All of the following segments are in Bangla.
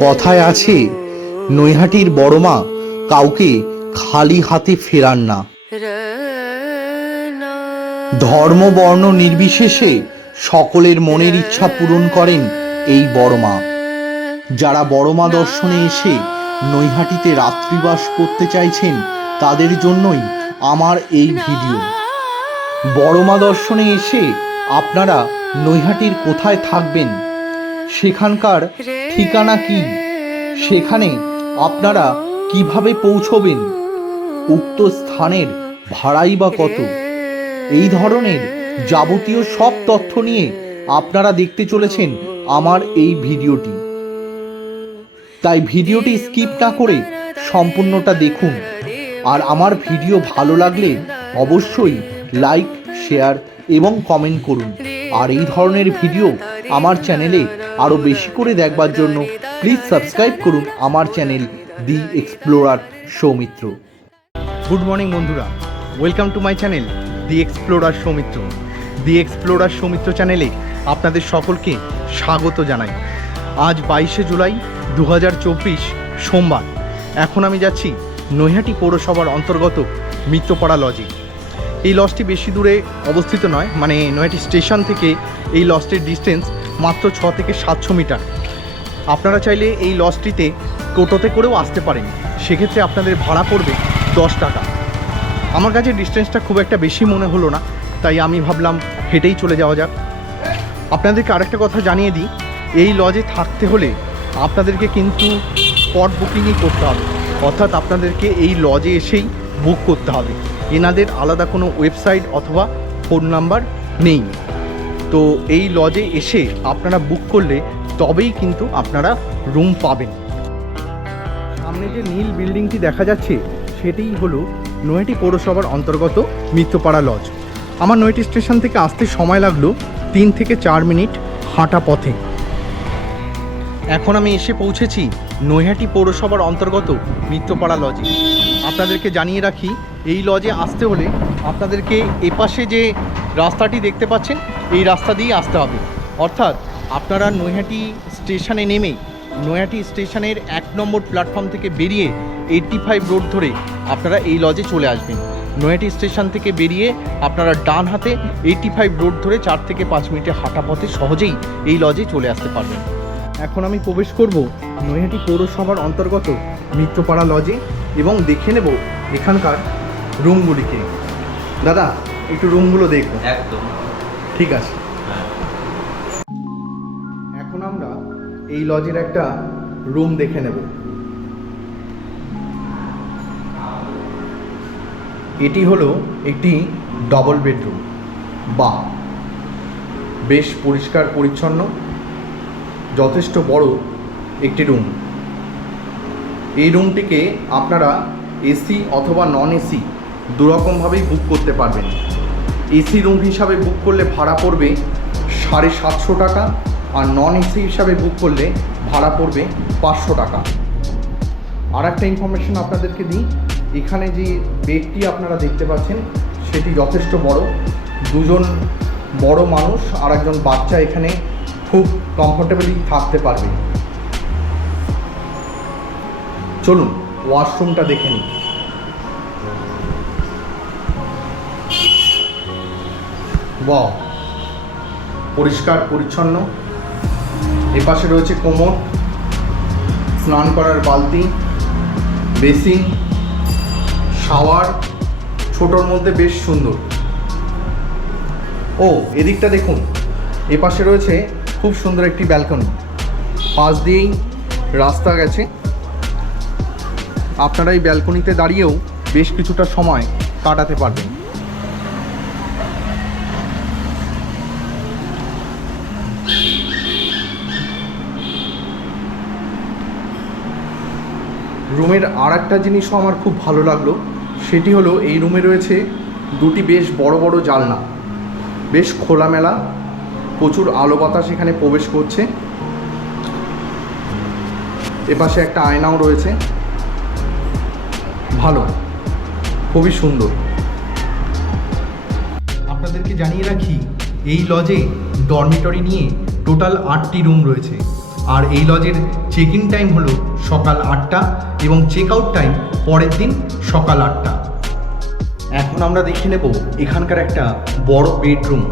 কথায় আছে নৈহাটির বড়মা কাউকে খালি হাতে ফেরান না। ধর্ম বর্ণ নির্বিশেষে সকলের মনের ইচ্ছা পূরণ করেন এই বড়মা যারা বড়মা দর্শনে এসে নৈহাটিতে রাত্রিবাস করতে চাইছেন তাদের জন্যই আমার এই ভিডিও। বড়মা দর্শনে এসে আপনারা নৈহাটির কোথায় থাকবেন সেখানকার ঠিকানা কি? সেখানে আপনারা কীভাবে পৌঁছবেন? উক্ত স্থানের ভাড়াই বা কত? এই ধরনের যাবতীয় সব তথ্য নিয়ে আপনারা দেখতে চলেছেন আমার এই ভিডিওটি। তাই ভিডিওটি স্কিপ না করে সম্পূর্ণটা দেখুন। আর আমার ভিডিও ভালো লাগলে অবশ্যই লাইক, শেয়ার এবং কমেন্ট করুন। আর এই ধরনের ভিডিও আমার চ্যানেলে আরও বেশি করে দেখবার জন্য প্লিজ সাবস্ক্রাইব করুন আমার channel the explorer Soumitra. Good morning বন্ধুরা। Welcome to my channel the explorer Soumitra. The explorer Soumitra চ্যানেলে আপনাদের সকলকে স্বাগত জানাই। আজ বাইশে জুলাই দু হাজার চব্বিশ সোমবার। এখন আমি যাচ্ছি নৈহাটি পৌরসভার অন্তর্গত মিত্রপাড়া লজে এই লজটি বেশি দূরে অবস্থিত নয় মানে নৈহাটি স্টেশন থেকে এই লজটির ডিস্টেন্স মাত্র ছ থেকে সাতশো মিটার। আপনারা চাইলে এই লজটিতে টোটোতে করেও আসতে পারেন। সেক্ষেত্রে আপনাদের ভাড়া পড়বে দশ টাকা। আমার কাছে ডিস্টেন্সটা খুব একটা বেশি মনে হলো না, তাই আমি ভাবলাম হেঁটেই চলে যাওয়া যাক। আপনাদেরকে আরেকটা কথা জানিয়ে দিই, এই লজে থাকতে হলে আপনাদেরকে কিন্তু স্পট বুকিংই করতে হবে। অর্থাৎ আপনাদেরকে এই লজে এসেই বুক করতে হবে। এনাদের আলাদা কোনো ওয়েবসাইট অথবা ফোন নাম্বার নেই। তো এই লজে এসে আপনারা বুক করলে তবেই কিন্তু আপনারা রুম পাবেন। সামনে যে নীল বিল্ডিংটি দেখা যাচ্ছে, সেটিই হলো নৈহাটি পৌরসভার অন্তর্গত মিত্রপাড়া লজ আমার নৈহাটি স্টেশন থেকে আসতে সময় লাগল তিন থেকে চার মিনিট হাঁটা পথে। এখন আমি এসে পৌঁছেছি নৈহাটি পৌরসভার অন্তর্গত মিত্রপাড়া লজে আপনাদেরকে জানিয়ে রাখি, এই লজে আসতে হলে আপনাদেরকে এপাশে যে রাস্তাটি দেখতে পাচ্ছেন এই রাস্তা দিয়ে আসতে হবে। অর্থাৎ আপনারা নৈহাটি স্টেশনে নেমেই, নৈহাটি স্টেশনের এক নম্বর প্ল্যাটফর্ম থেকে বেরিয়ে এইটটি ফাইভ রোড ধরে আপনারা এই লজে চলে আসবেন। নৈহাটি স্টেশন থেকে বেরিয়ে আপনারা ডান হাতে এইটটি ফাইভ রোড ধরে চার থেকে পাঁচ মিনিটে হাঁটা পথে সহজেই এই লজে চলে আসতে পারবেন। এখন আমি প্রবেশ করব নৈহাটি পৌরসভার অন্তর্গত মিত্রপাড়া লজে এবং দেখে নেব এখানকার রুমগুলিকে। দাদা, একটু রুমগুলো দেখব একদম। ঠিক আছে। এখন আমরা এই লজের একটা রুম দেখে নেব। এটি হলো একটি ডবল বেডরুম বা বেশ পরিষ্কার, পরিচ্ছন্ন, যথেষ্ট বড় একটি রুম এই রুমটিকে আপনারা এসি অথবা নন এসি দুরকমভাবেই বুক করতে পারবেন। এসি রুম হিসাবে বুক করলে ভাড়া পড়বে সাড়ে সাতশো টাকা আর নন এসি হিসাবে বুক করলে ভাড়া পড়বে পাঁচশো টাকা। আর একটা ইনফরমেশন আপনাদেরকে দিই, এখানে যে বেডটি আপনারা দেখতে পাচ্ছেন, সেটি যথেষ্ট বড়। দুজন বড় মানুষ আর একজন বাচ্চা এখানে খুব কমফোর্টেবলি থাকতে পারবে। চলুন ওয়াশরুমটা দেখে নিই। ওয়াও পরিষ্কার, পরিচ্ছন্ন। এপাশে রয়েছে কোমর, স্নান করার বালতি, বেসিন, শাওয়ার, ছোটোর মধ্যে বেশ সুন্দর। ও, এদিকটা দেখুন। এপাশে রয়েছে খুব সুন্দর একটি ব্যালকনি। পাশ দিয়েই রাস্তা গেছে। আপনারা এই ব্যালকনিতে দাঁড়িয়েও বেশ কিছুটা সময় কাটাতে পারবেন। রুমের আর একটা জিনিসও আমার খুব ভালো লাগল, সেটি হলো এই রুমে রয়েছে দুটি বেশ বড় বড় জানলা বেশ খোলামেলা, প্রচুর আলো বাতাস এখানে প্রবেশ করছে। এপাশে একটা আয়নাও রয়েছে। ভালো, খুবই সুন্দর। আপনাদেরকে জানিয়ে রাখি, এই লজে ডরমিটরি নিয়ে টোটাল আটটি রুম রয়েছে। আর এই লজের চেক ইন টাইম হলো সকাল আটটা এবং চেক আউট টাইম পরের দিন সকাল আটটা। এখন আমরা দেখে নেব এখানকার একটা বড় বেডরুম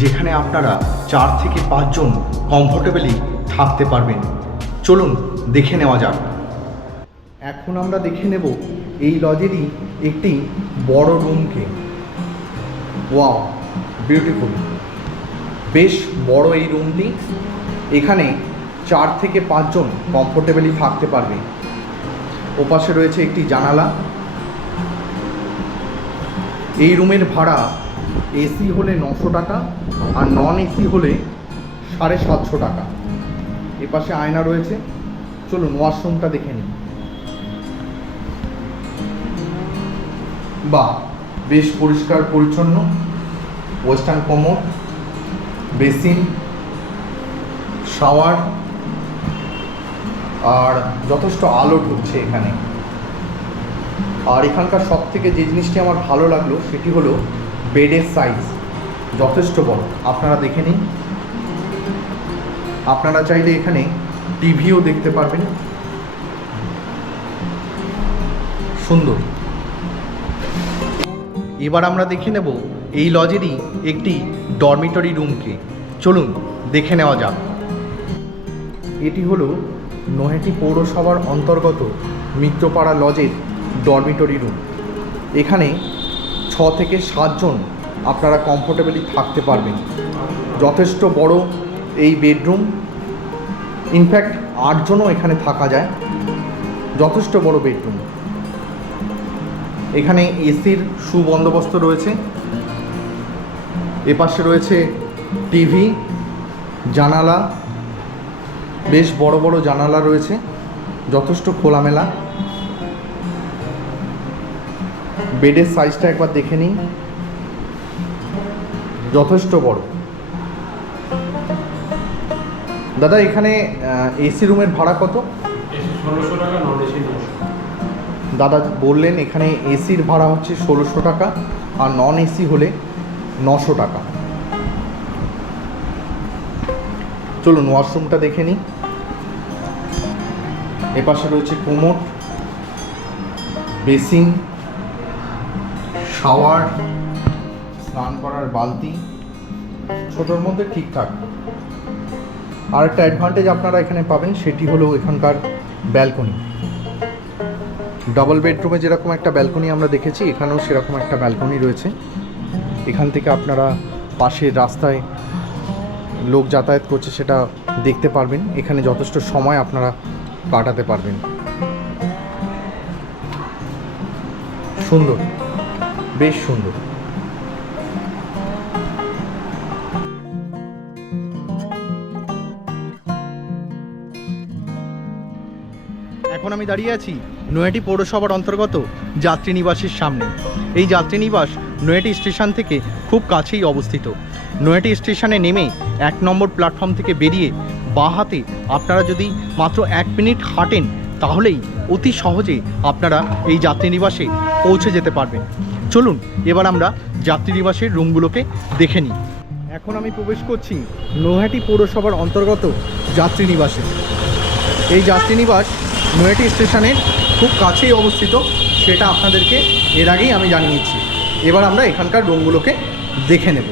যেখানে আপনারা চার থেকে পাঁচজন কমফোর্টেবলি থাকতে পারবেন। চলুন দেখে নেওয়া যাক। এখন আমরা দেখে নেব এই লজেরই একটি বড় রুমকে ওয়াও বিউটিফুল বেশ বড় এই রুমটি এখানে চার থেকে পাঁচজন কমফোর্টেবলি থাকতে পারবে। ওপাশে রয়েছে একটি জানালা। এই রুমের ভাড়া এসি হলে নশো টাকা আর নন এসি হলে সাড়ে সাতশো টাকা। এপাশে আয়না রয়েছে। চলুন ওয়াশরুমটা দেখে নিন বা বেশ পরিষ্কার, পরিচ্ছন্ন। ওয়েস্টার্ন কমোড, বেসিন, শাওয়ার আর যথেষ্ট আলো ঢুকছে এখানে। আর এখানকার সব থেকে যে জিনিসটি আমার ভালো লাগল, সেটি হলো বেডের সাইজ যথেষ্ট বড়। আপনারা দেখে নিন। আপনারা চাইলে এখানে টিভিও দেখতে পারবেন। সুন্দর। এবার আমরা দেখে নেব এই লজেরই একটি ডরমিটরি রুমকে চলুন, দেখে নেওয়া যাক। এটি হলো নৈহাটি পৌরসভার অন্তর্গত মিত্রপাড়া লজের ডরমিটরি রুম। এখানে ছ থেকে সাতজন আপনারা কমফোর্টেবলি থাকতে পারবেন। যথেষ্ট বড় এই বেডরুম। ইনফ্যাক্ট আটজনও এখানে থাকা যায়। যথেষ্ট বড় বেডরুম। এখানে এসির সুবন্দোবস্ত রয়েছে। এপাশে রয়েছে টিভি, জানালা বেশ বড় বড় জানালা রয়েছে যথেষ্ট খোলামেলা। বেডের সাইজটা একবার দেখে নিই যথেষ্ট বড়। দাদা এখানে এসি রুমের ভাড়া কত? দাদা বললেন এখানে এসির ভাড়া হচ্ছে ষোলোশো টাকা আর নন এসি হলে নশো টাকা। চলুন ওয়াশরুমটা দেখে নিই। এপাশে রয়েছে কোমোট বেসিন, শাওয়ার, স্নান করার বালতি, ছোটোর মধ্যে ঠিকঠাক। আর একটা অ্যাডভান্টেজ আপনারা এখানে পাবেন, সেটি হলো এখানকার ব্যালকনি ডাবল বেডরুমে যেরকম একটা ব্যালকনি আমরা দেখেছি, এখানেও সেরকম একটা ব্যালকনি রয়েছে। এখান থেকে আপনারা পাশের রাস্তায় লোক যাতায়াত করছে সেটা দেখতে পারবেন। এখানে যথেষ্ট সময় আপনারা কাটাতে পারবেন। সুন্দর, বেশ সুন্দর। এখন আমি দাঁড়িয়ে আছি নৈহাটি পৌরসভার অন্তর্গত যাত্রী নিবাসের সামনে। এই যাত্রী নিবাস নৈহাটি স্টেশন থেকে খুব কাছেই অবস্থিত। নৈহাটি স্টেশনে নেমে এক নম্বর প্ল্যাটফর্ম থেকে বেরিয়ে বাঁ হাতে আপনারা যদি মাত্র এক মিনিট হাঁটেন, তাহলেই অতি সহজে আপনারা এই যাত্রী নিবাসে পৌঁছে যেতে পারবেন। চলুন, এবার আমরা যাত্রী নিবাসের রুমগুলোকে দেখে নিই। এখন আমি প্রবেশ করছি নৈহাটি পৌরসভার অন্তর্গত যাত্রী নিবাসে। এই যাত্রীনিবাস নৈহাটি স্টেশনের খুব কাছেই অবস্থিত, সেটা আপনাদেরকে এর আগেই আমি জানিয়েছি। এবার আমরা এখানকার রুমগুলোকে দেখে নেব।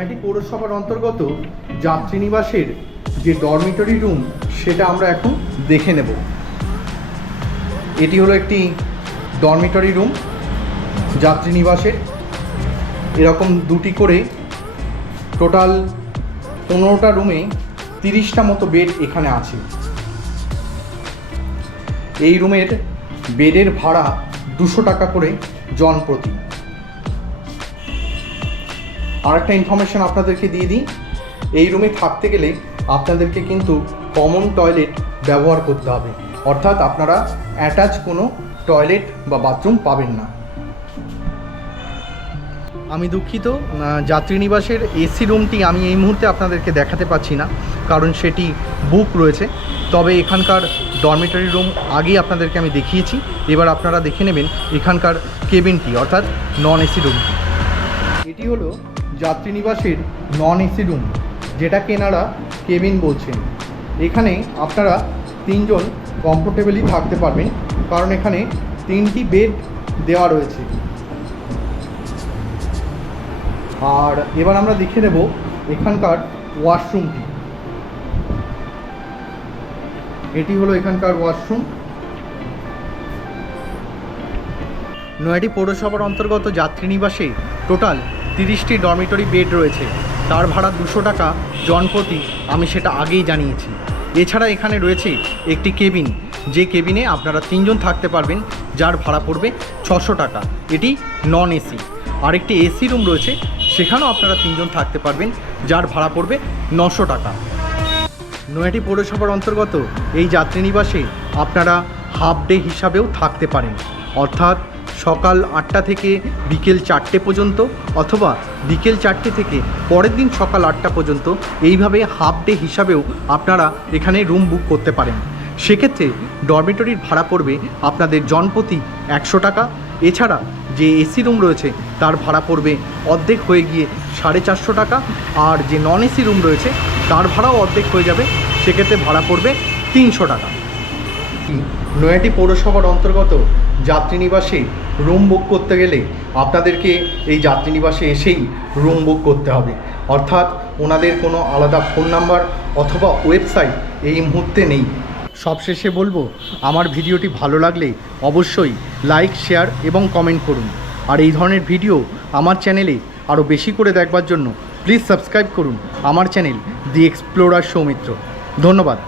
নৈহাটি পৌরসভার অন্তর্গত যাত্রীনিবাসের যে ডরমিটরি রুম সেটা আমরা এখন দেখে নেব। এটি হলো একটি ডরমিটরি রুম যাত্রীনিবাসের। এরকম দুটি করে টোটাল পনেরোটা রুমে তিরিশটা মতো বেড এখানে আছে। এই রুমের বেডের ভাড়া দুশো টাকা করে জন প্রতি আর একটা ইনফরমেশান আপনাদেরকে দিয়ে দিই। এই রুমে থাকতে গেলে আপনাদেরকে কিন্তু কমন টয়লেট ব্যবহার করতে হবে। অর্থাৎ আপনারা অ্যাটাচ কোনো টয়লেট বা বাথরুম পাবেন না। আমি দুঃখিত আহ, যাত্রী নিবাসের এসি রুমটি আমি এই মুহূর্তে আপনাদেরকে দেখাতে পাচ্ছি না কারণ সেটি বুক রয়েছে। তবে এখানকার ডরমিটরি রুম আগেই আপনাদেরকে আমি দেখিয়েছি। এবার আপনারা দেখে নেবেন এখানকার কেবিনটি অর্থাৎ নন এসি রুমটি এটি হলো যাত্রী নিবাসের নন এসি রুম যেটা কেনারা কেবিন বলছেন। এখানে আপনারা তিনজন কমফোর্টেবলি থাকতে পারবেন, কারণ এখানে তিনটি বেড দেওয়া রয়েছে। আর এবার আমরা দেখে নেব এখানকার ওয়াশরুমটি এটি হলো এখানকার ওয়াশরুম নয়াটি পৌরসভার অন্তর্গত যাত্রীনিবাসে টোটাল তিরিশটি ডরমিটরি বেড রয়েছে। তার ভাড়া দুশো টাকা জনপ্রতি আমি সেটা আগেই জানিয়েছি। এছাড়া এখানে রয়েছে একটি কেবিন। যে কেবিনে আপনারা তিনজন থাকতে পারবেন, যার ভাড়া পড়বে ছশো টাকা। এটি নন এসি আরেকটি এসি রুম রয়েছে, সেখানেও আপনারা তিনজন থাকতে পারবেন, যার ভাড়া পড়বে নশো টাকা। নয়াটি পৌরসভার অন্তর্গত এই যাত্রীনিবাসে আপনারা হাফ ডে হিসাবেও থাকতে পারেন। অর্থাৎ সকাল আটটা থেকে বিকেল চারটে পর্যন্ত অথবা বিকেল চারটে থেকে পরের দিন সকাল আটটা পর্যন্ত এইভাবে হাফ ডে হিসাবেও আপনারা এখানে রুম বুক করতে পারেন। সেক্ষেত্রে ডরমিটরির ভাড়া পড়বে আপনাদের জনপ্রতি একশো টাকা। এছাড়া যে এসি রুম রয়েছে তার ভাড়া পড়বে অর্ধেক হয়ে গিয়ে সাড়ে চারশো টাকা আর যে নন এসি রুম রয়েছে তার ভাড়াও অর্ধেক হয়ে যাবে, সেক্ষেত্রে ভাড়া পড়বে তিনশো টাকা। নয়াটি পৌরসভার অন্তর্গত যাত্রীনিবাসে রুম বুক করতে গেলে আপনাদেরকে এই যাত্রীনিবাসে এসেই রুম বুক করতে হবে। অর্থাৎ ওনাদের কোনো আলাদা ফোন নাম্বার অথবা ওয়েবসাইট এই মুহূর্তে নেই। সবশেষে বলব, আমার ভিডিওটি ভালো লাগলে অবশ্যই লাইক শেয়ার এবং কমেন্ট করুন। আর এই ধরনের ভিডিও আমার চ্যানেলে আরও বেশি করে দেখবার জন্য প্লিজ সাবস্ক্রাইব করুন আমার চ্যানেল দি এক্সপ্লোরার সৌমিত্র ধন্যবাদ।